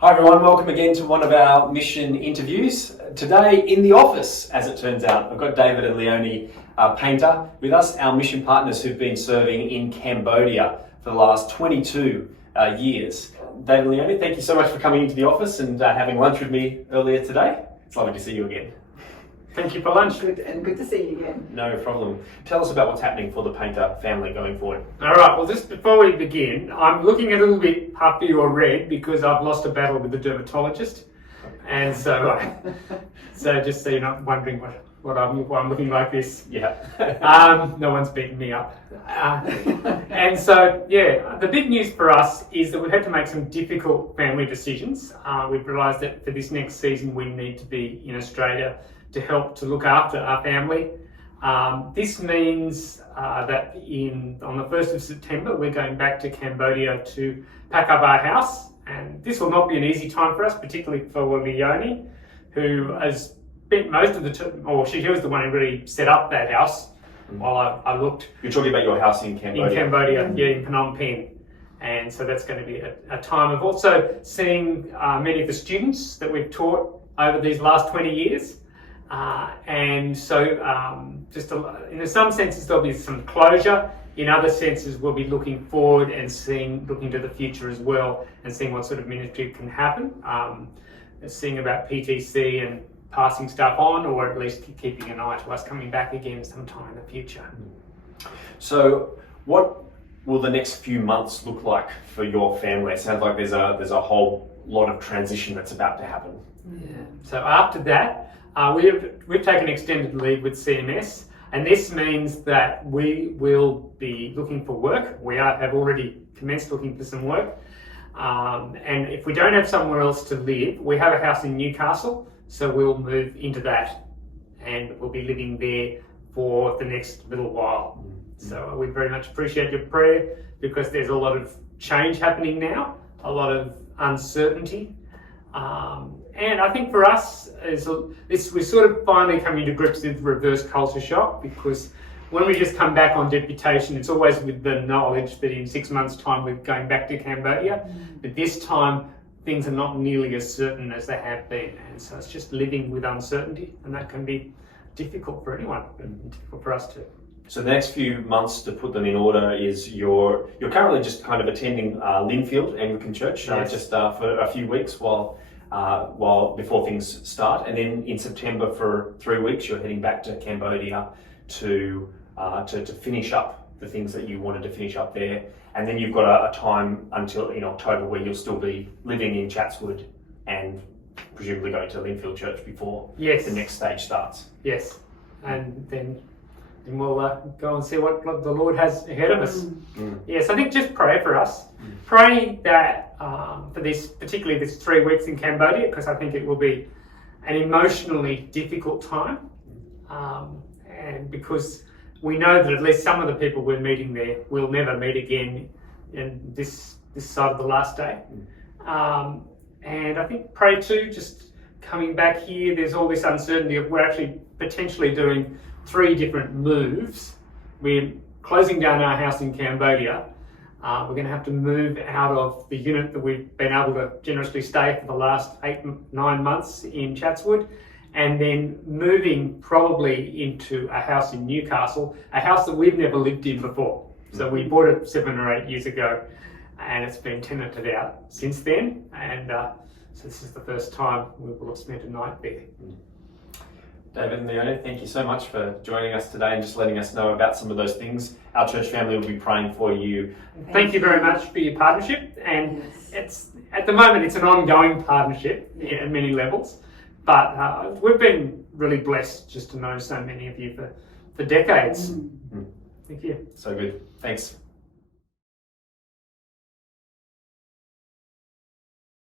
Hi everyone, welcome again to one of our mission interviews. Today in the office, as it turns out, I've got David and Leoni, painter, with us, our mission partners who've been serving in Cambodia for the last 22 years. David and Leoni, thank you so much for coming into the office and having lunch with me earlier today. It's lovely to see you again. Thank you for lunch. Good to see you again. No problem. Tell us about what's happening for the painter family going forward. All right, well, just before we begin, I'm looking a little bit puffy or red because I've lost a battle with the dermatologist. And so just so you're not wondering why I'm looking like this. Yeah. No one's beating me up. And so, the big news for us is that we've had to make some difficult family decisions. We've realised that for this next season, we need to be in Australia to help to look after our family. This means that on the 1st of September, we're going back to Cambodia to pack up our house. And this will not be an easy time for us, particularly for Leoni, who has spent most of the time, she was the one who really set up that house while I looked. You're talking about your house in Cambodia? In Cambodia, in Phnom Penh. And so that's going to be a time of also seeing many of the students that we've taught over these last 20 years. In some senses there'll be some closure. In other senses we'll be looking forward and looking to the future as well and seeing what sort of ministry can happen. Seeing about PTC and passing stuff on, or at least keeping an eye to us coming back again sometime in the future. So what will the next few months look like for your family? It sounds like there's a whole lot of transition that's about to happen. Yeah. So after that, we've taken extended leave with CMS, and this means that we will be looking for work. We have already commenced looking for some work. And if we don't have somewhere else to live, we have a house in Newcastle, so we'll move into that and we'll be living there for the next little while. So we very much appreciate your prayer, because there's a lot of change happening now, a lot of uncertainty. And I think for us, we're sort of finally coming to grips with reverse culture shock, because when we just come back on deputation, it's always with the knowledge that in 6 months' time we're going back to Cambodia. But this time, things are not nearly as certain as they have been. And so it's just living with uncertainty, and that can be difficult for anyone, but difficult for us too. So the next few months, to put them in order, is you're currently just kind of attending Linfield Anglican Church, just for a few weeks before things start, and then in September for 3 weeks you're heading back to Cambodia to finish up the things that you wanted to finish up there, and then you've got a time until in October where you'll still be living in Chatswood and presumably going to Linfield Church before the next stage starts. Yes, and then we'll go and see what the Lord has ahead of us. Yes, I think just pray for us. Pray that for particularly this 3 weeks in Cambodia, because I think it will be an emotionally difficult time. And because we know that at least some of the people we're meeting there will never meet again in this side of the last day. And I think pray too, just coming back here, there's all this uncertainty of we're actually potentially doing 3 different moves. We're closing down our house in Cambodia. We're going to have to move out of the unit that we've been able to generously stay for the last 8-9 months in Chatswood, and then moving probably into a house in Newcastle, a house that we've never lived in before. So we bought it 7 or 8 years ago, and it's been tenanted out since then, and so this is the first time we will have spent a night there. David and Leoni, thank you so much for joining us today and just letting us know about some of those things. Our church family will be praying for you. Thank you very much for your partnership, and at the moment it's an ongoing partnership at many levels, but we've been really blessed just to know so many of you for decades. Thank you. So good. Thanks.